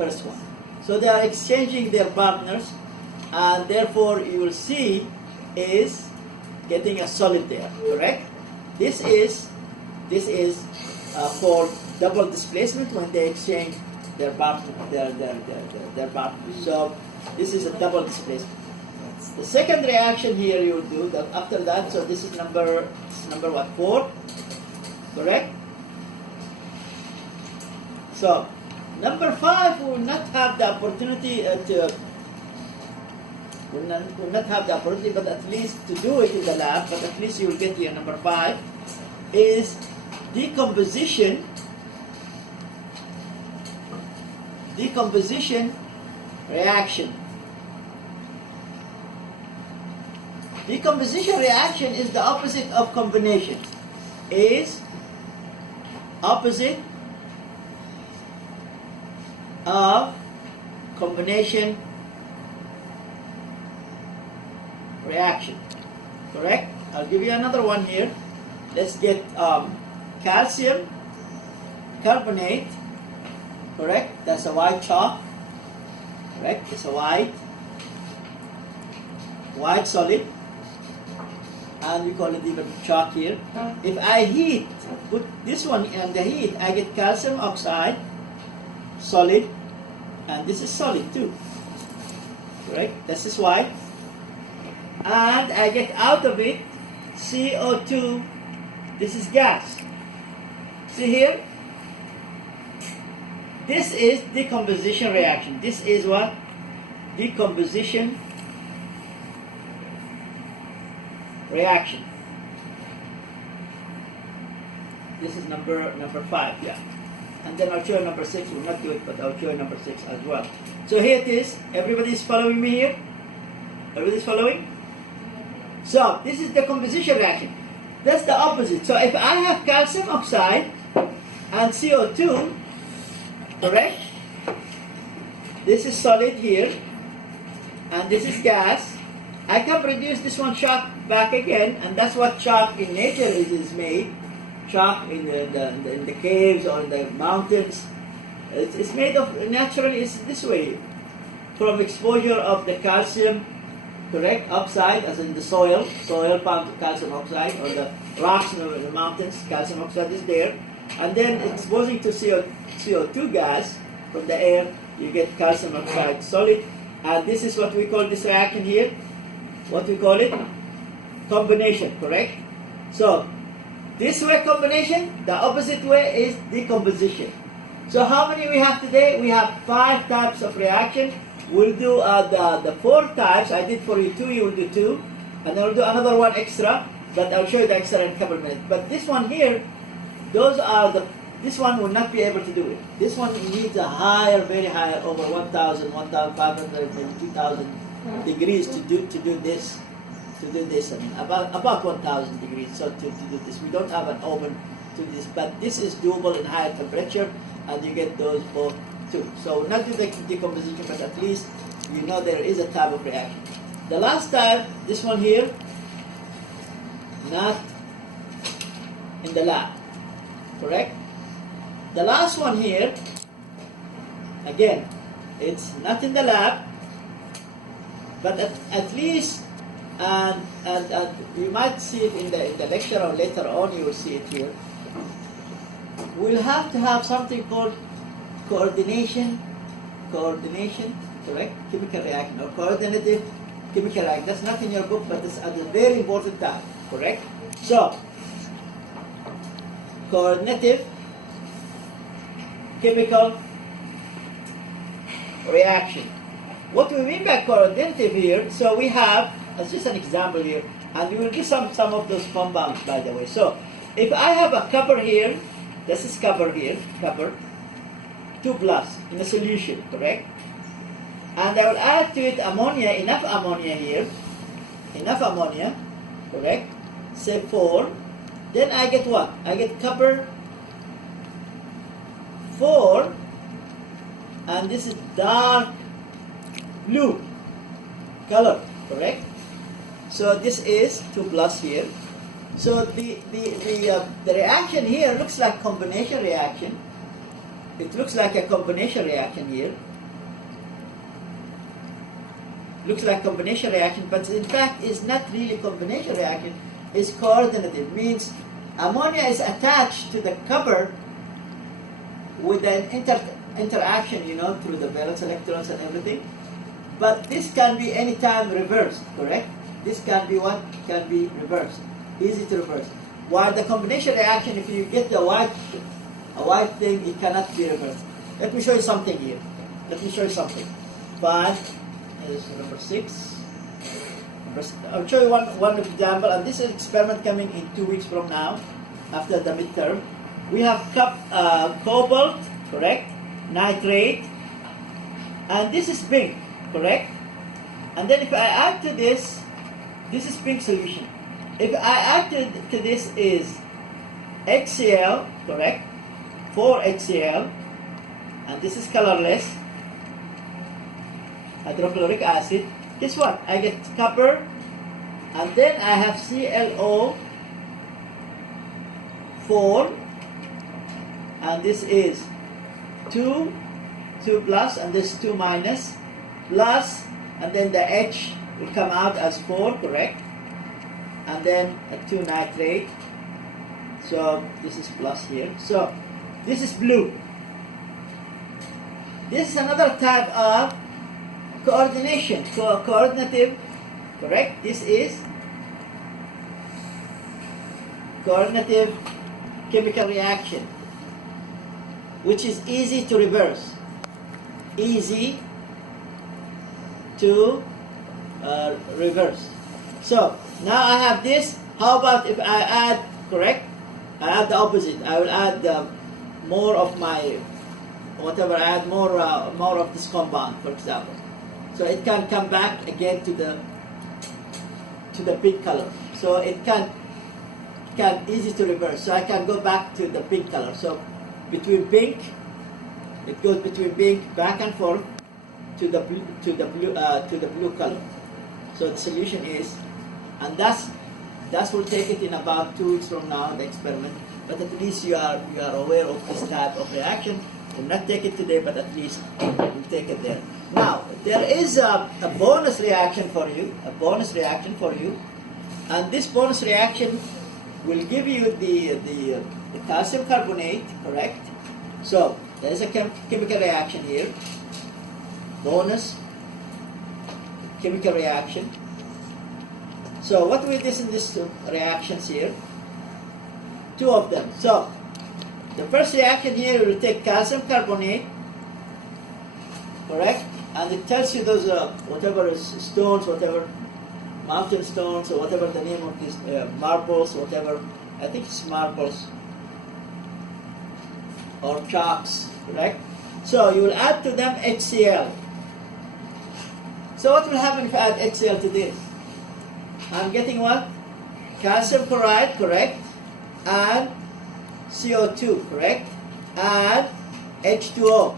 first one. So they are exchanging their partners, and therefore you will see is getting a solid there, correct? This is for double displacement when they exchange their partner, their partners. So this is a double displacement. The second reaction here you will do that after that. So this is number what, 4, correct? So number 5 will not have the opportunity will not have the opportunity, but at least to do it in the lab. But at least you will get here. Number 5 is decomposition reaction. Decomposition reaction is the opposite of combination. Is opposite of combination reaction, correct? I'll give you another one here. Let's get calcium carbonate, correct? That's a white chalk, correct? It's a white solid, and we call it even chalk here. If I put this one in the heat, I get calcium oxide, solid, and this is solid too, correct? This is white, and I get out of it CO2. This is gas. See here? This is decomposition reaction. This is what? Decomposition reaction. This is number 5, yeah. And then I'll show you number 6. We'll not do it, but I'll show you number 6 as well. So here it is. Everybody's following me here? Everybody's following? So this is the decomposition reaction. That's the opposite. So if I have calcium oxide and CO2, correct? This is solid here, and this is gas. I can produce this one chalk back again, and that's what chalk in nature is made. Chalk in the caves or in the mountains. It's made of, naturally it's this way, from exposure of the calcium, correct, oxide, as in the soil found calcium oxide, or the rocks in the mountains, calcium oxide is there, and then exposing to CO2 gas from the air, you get calcium oxide solid, and this is what we call this reaction here, what we call it, combination, correct? So this way combination, the opposite way is decomposition. So how many we have today? We have 5 types of reaction. We'll do the 4 types. I did for you 2, you will do 2. And then we'll do another one extra, but I'll show you the extra in a couple of minutes. But this one here, this one will not be able to do it. This one needs a higher, very high, over 1,000, 1,500, maybe 2,000 degrees to do this. And about 1,000 degrees. So to do this, we don't have an oven to do this, but this is doable in higher temperature, and you get those both too. So not do the decomposition, but at least you know there is a type of reaction. The last type, this one here, not in the lab, correct? The last one here, again, it's not in the lab, but at least, and you might see it in the lecture, or later on you will see it here. We'll have to have something called coordination, correct? Chemical reaction, or coordinative chemical reaction. That's not in your book, but it's a very important type, correct? So, coordinative chemical reaction. What do we mean by coordinative here? So we have, as just an example here, and we will give some of those compounds, by the way. So if I have a copper here, this is copper here, copper, 2 plus in a solution, correct? And I will add to it ammonia, enough ammonia here, enough ammonia, correct? Say 4. Then I get what? I get copper 4, and this is dark blue color, correct? So this is 2 plus here. So the reaction here looks like combination reaction, it looks like a combination reaction here. Looks like combination reaction, but in fact it's not really combination reaction. It's coordinative. Means ammonia is attached to the cover with an interaction, you know, through the valence electrons and everything. But this can be anytime reversed, correct? This can be what? Can be reversed. Easy to reverse. While the combination reaction, if you get a white thing, it cannot be reversed. Let me show you something here. Let me show you something. 5 is number 6. I'll show you one example, and this is an experiment coming in 2 weeks from now, after the midterm. We have cobalt, correct? Nitrate, and this is pink, correct? And then if I add to this is pink solution. If I add to this is HCl, correct? 4 HCl, and this is colorless, hydrochloric acid. Guess what? I get copper, and then I have ClO4, and this is 2 plus, and this 2 minus, plus, and then the H will come out as 4, correct? And then a 2 nitrate. So this is plus here. So this is blue. This is another type of coordination, coordinative, correct? This is coordinative chemical reaction, which is easy to reverse. Easy to reverse. So now I have this. How about if I add, correct? I add the opposite. I will add more of my whatever. I add more of this compound, for example. So it can come back again to the pink color. So it can easy to reverse. So I can go back to the pink color. So between pink, it goes between pink back and forth to the blue color. So the solution is, and that will take it in about 2 weeks from now, the experiment. But at least you are aware of this type of reaction. We'll not take it today, but at least we'll take it there. Now there is a bonus reaction for you. And this bonus reaction will give you the calcium carbonate, correct? So there is a chemical reaction here. Bonus chemical reaction. So what we did in these 2 reactions here? 2 of them. So the first reaction here will take calcium carbonate, correct? And it tells you those whatever is stones, whatever mountain stones, or whatever the name of these marbles, whatever. I think it's marbles or chalks, correct? So you will add to them HCl. So what will happen if I add HCl to this? I'm getting what? Calcium chloride, correct? And CO2, correct? And H2O.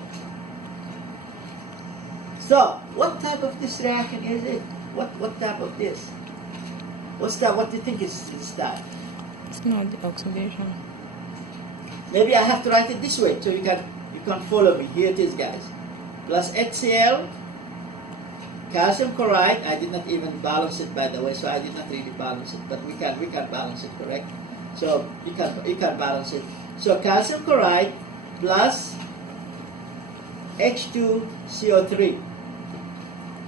So what type of this reaction is it? What type of this? What's that? What do you think is that? It's not the oxidation. Maybe I have to write it this way so you can follow me. Here it is, guys. Plus HCl, calcium chloride. I did not even balance it, by the way, so I did not really balance it, but we can balance it, correct? So you can balance it. So calcium chloride plus H2CO3.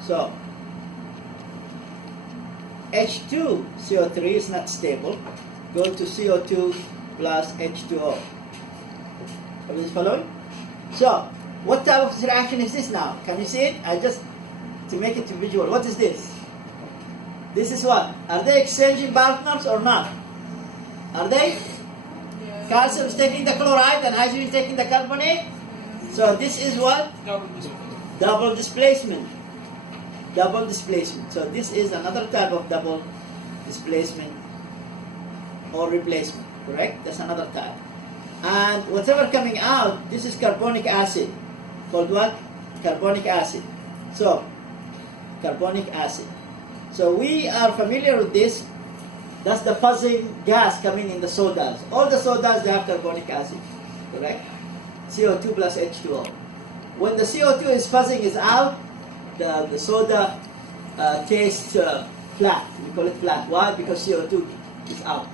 So H2CO3 is not stable. Go to CO2 plus H2O. Everybody following? So what type of reaction is this now? Can you see it? I just to make it visual. What is this? This is what? Are they exchanging partners or not? Are they? Yes. Calcium is taking the chloride and hydrogen taking the carbonate. So this is what? Double displacement. Double displacement. So this is another type of double displacement or replacement, correct? That's another type. And whatever coming out, this is carbonic acid. Called what? Carbonic acid. So, carbonic acid. So we are familiar with this. That's the fuzzing gas coming in the sodas. All the sodas, they have carbonic acid, correct? CO2 plus H2O. When the CO2 is fuzzing is out, the soda tastes flat. We call it flat. Why? Because CO2 is out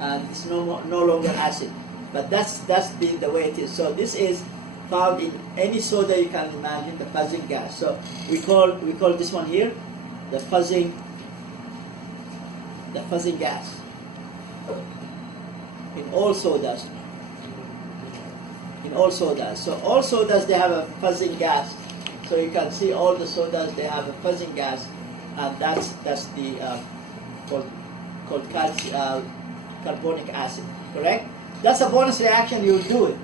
and it's no longer acid. But that's the way it is. So this is found in any soda you can imagine, the fuzzing gas. So we call this one here the fuzzing gas in all sodas. In all sodas. So all sodas, they have a fuzzing gas. So you can see all the sodas, they have a fuzzing gas, and that's the called carbonic acid. Correct? That's a bonus reaction. You'll do it,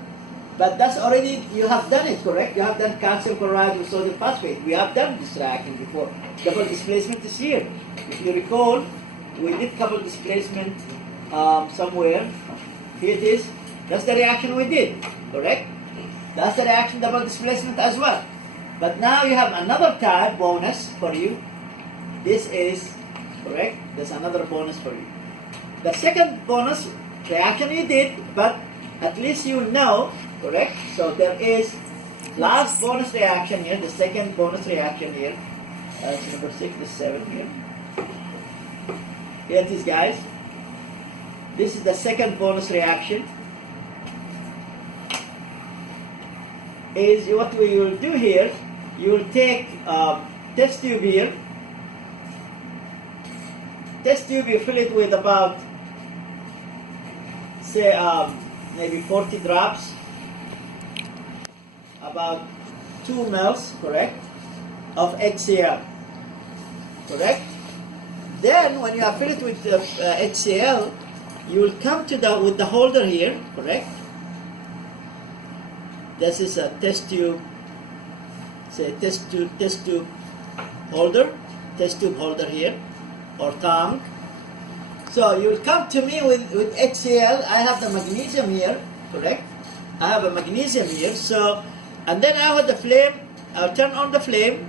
but that's already, you have done it. Correct? You have done calcium chloride with sodium phosphate. We have done this reaction before. Double displacement is here. If you recall, we did couple displacement somewhere. Here it is. That's the reaction we did. Correct? That's the reaction double displacement as well. But now you have another type bonus for you. This is correct. There's another bonus for you. The second bonus reaction you did, but at least you know, correct? So there is last bonus reaction here, the second bonus reaction here. That's number 6, this 7 here. Here it is, guys. This is the second bonus reaction. Is what we will do here. You will take test tube here. Test tube, you fill it with about, say, maybe 40 drops, about 2 mL, correct, of HCl, correct. Then when you have filled it with HCl, you will come to with the holder here, correct. This is a test tube, say test tube holder here, or tongue. So you will come to me with HCl. I have the magnesium here, correct? I have a magnesium here. So, and then I have the flame. I'll turn on the flame.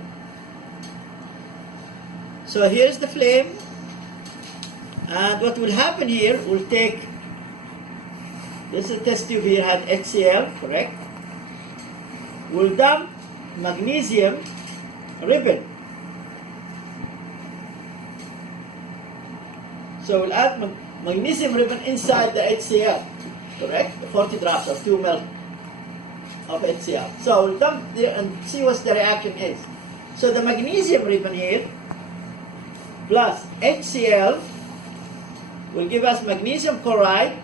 So here's the flame. And what will happen here, we'll take, this is a test tube here, had HCl, correct? We'll dump magnesium ribbon. So we'll add magnesium ribbon inside the HCl, correct? 40 drops of 2 ml of HCl. So we'll dump there and see what the reaction is. So the magnesium ribbon here plus HCl will give us magnesium chloride.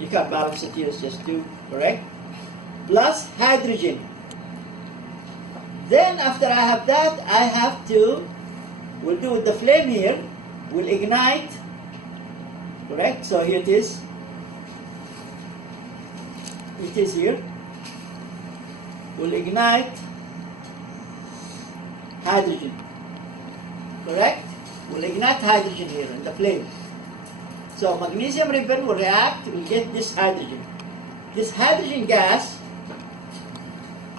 You can balance it, use just 2, correct? Plus hydrogen. Then after I have that, I have to, we'll do with the flame here, we'll ignite, correct? So here it is here. We'll ignite hydrogen, correct? We'll ignite hydrogen here in the flame. So magnesium ribbon will react, we'll get this hydrogen. This hydrogen gas,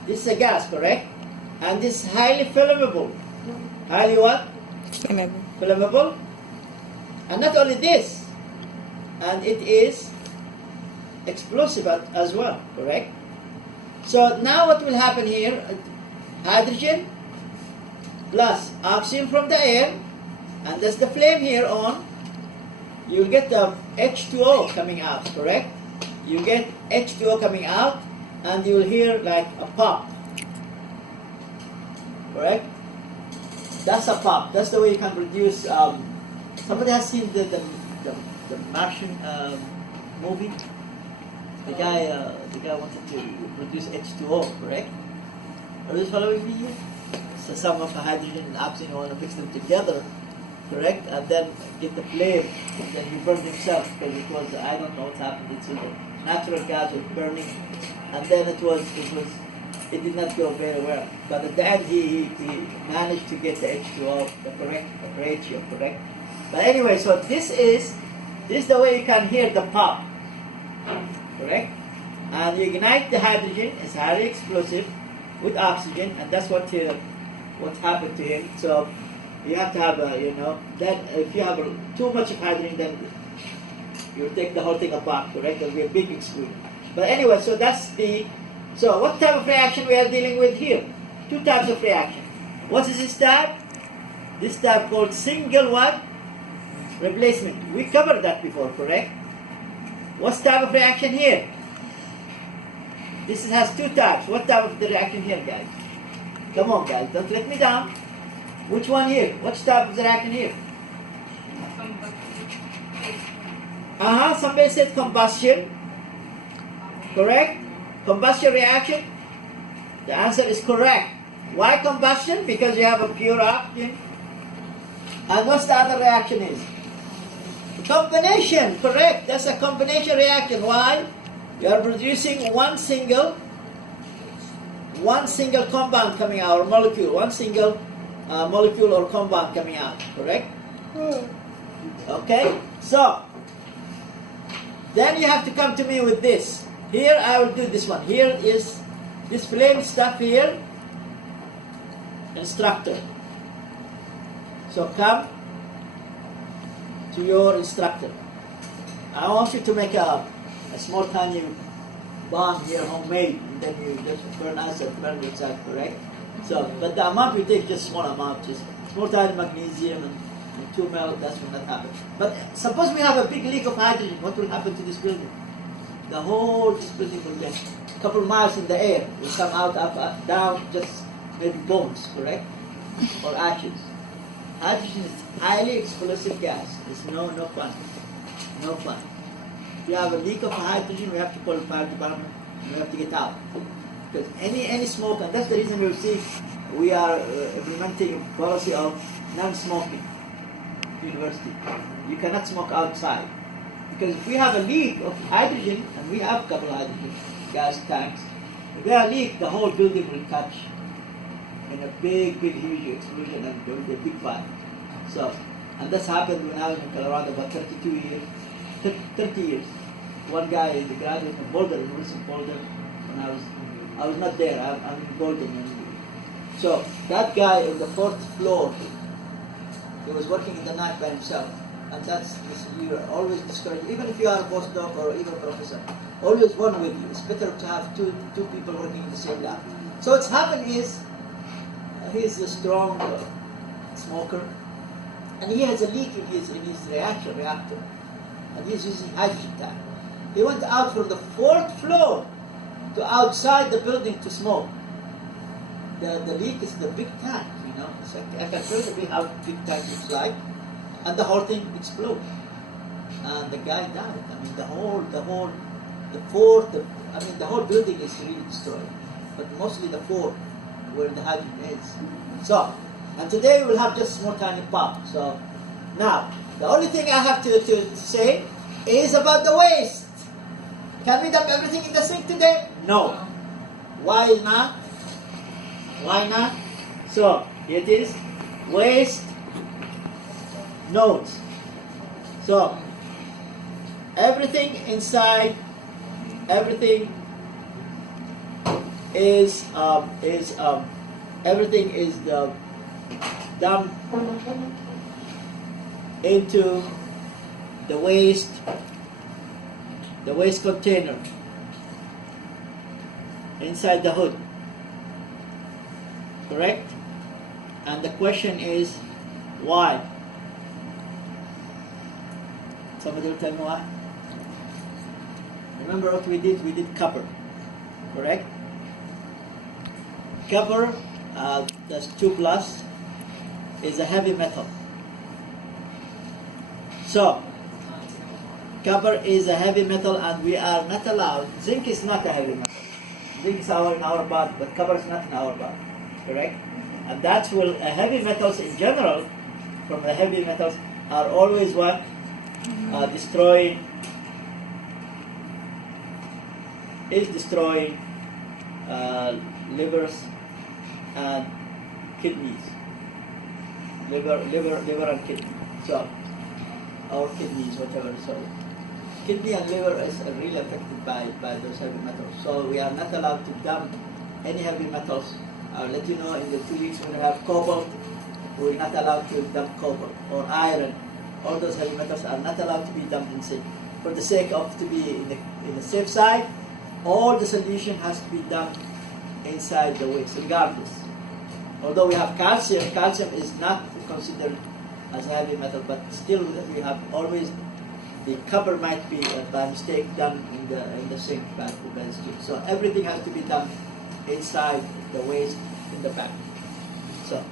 this is a gas, correct? And this is highly flammable. Highly what? Flammable. Flammable. And not only this, and it is explosive as well, correct? So now what will happen here? Hydrogen plus oxygen from the air, and there's the flame here on. You'll get the H2O coming out, correct? You get H2O coming out, and you will hear like a pop, correct? That's a pop. That's the way you can produce. Somebody has seen the Martian movie. The guy wanted to produce H2O, correct? Are you following me here? So some of the hydrogen and oxygen, you want to mix them together, correct? And then get the flame, and then he burned himself because it was, I don't know what happened. It's a natural gas was burning, and then it did not go very well. But at the end, he managed to get the H2O, the correct ratio, correct? But anyway, so this is the way you can hear the pop, correct? And you ignite the hydrogen, it's highly explosive with oxygen, and that's what happened to him. So you have to have that if you have too much of hydrogen, then you'll take the whole thing apart, correct? There'll be a big explosion. But anyway, so that's the, so what type of reaction we are dealing with here? Two types of reaction. What is this type? This type called single what? Replacement. We covered that before, correct? What type of reaction here? This has two types. What type of the reaction here, guys? Come on, guys, don't let me down. Which one here? Which type of the reaction here? Somebody said combustion. Correct? Combustion reaction? The answer is correct. Why combustion? Because you have a pure oxygen. And what's the other reaction is? Combination, correct. That's a combination reaction. Why? You are producing one single compound coming out, or molecule. One single molecule or compound coming out, correct? Okay? So, then you have to come to me with this. Here I will do this one. Here is this flame stuff here. Instructor. So come to your instructor. I want you to make a small tiny bomb here, homemade, and then you just burn acid, burn it out, correct? So, but the amount we take just small amount, just small tiny magnesium and 2 ml, that will not happen. But suppose we have a big leak of hydrogen, what will happen to this building? The whole this building will get a couple of miles in the air, will come out, up, down, just maybe bones, correct? Or ashes. Hydrogen is highly explosive gas. It's no fun. No fun. If you have a leak of hydrogen, we have to call the fire department and we have to get out. Because any smoke, and that's the reason we'll see we are implementing a policy of non-smoking university. You cannot smoke outside. Because if we have a leak of hydrogen, and we have a couple of hydrogen gas tanks, if there are a leak, the whole building will catch in a big, huge explosion, and there will be a big fire. So, and that's happened when I was in Colorado about 32 years, 30 years. One guy in the graduate in Boulder, in Wilson Boulder, when I was not there, I'm in Boulder. So, that guy on the 4th floor, he was working in the night by himself. And that's, you are always discouraged, even if you are a postdoc or even a professor, always one with you. It's better to have two people working in the same lab. So what's happened is, he's a strong smoker, and he has a leak in his reactor, and he's using hydrogen tank. He went out from the 4th floor to outside the building to smoke. The leak is the big tank, you know. So I can show you how big tank looks like. And the whole thing exploded, and the guy died. I mean, the whole building is really destroyed, but mostly the 4th, where the hydrogen is. So, and today we will have just small tiny pop. So, now the only thing I have to say is about the waste. Can we dump everything in the sink today? No. Why not? Why not? So it is waste nodes. So everything inside, everything is dumped into the waste container inside the hood. Correct? And the question is, why? Somebody will tell me why? Remember what we did? We did copper. Correct? Copper, that's 2+, is a heavy metal. So, copper is a heavy metal, and we are not allowed. Zinc is not a heavy metal. Zinc is in our body, but copper is not in our body. Correct? And that's why heavy metals in general, from the heavy metals, are always what? Destroying livers and kidneys. Liver and kidney. So, our kidneys, whatever. So, kidney and liver is really affected by those heavy metals. So, we are not allowed to dump any heavy metals. I'll let you know in the 2 weeks when we have cobalt, we're not allowed to dump cobalt or iron. All those heavy metals are not allowed to be dumped in sink. For the sake of to be in the safe side, all the solution has to be done inside the waste, regardless. Although we have calcium, calcium is not considered as a heavy metal, but still we have always, the copper might be by mistake done in the sink back to beds too. So everything has to be done inside the waste in the back. So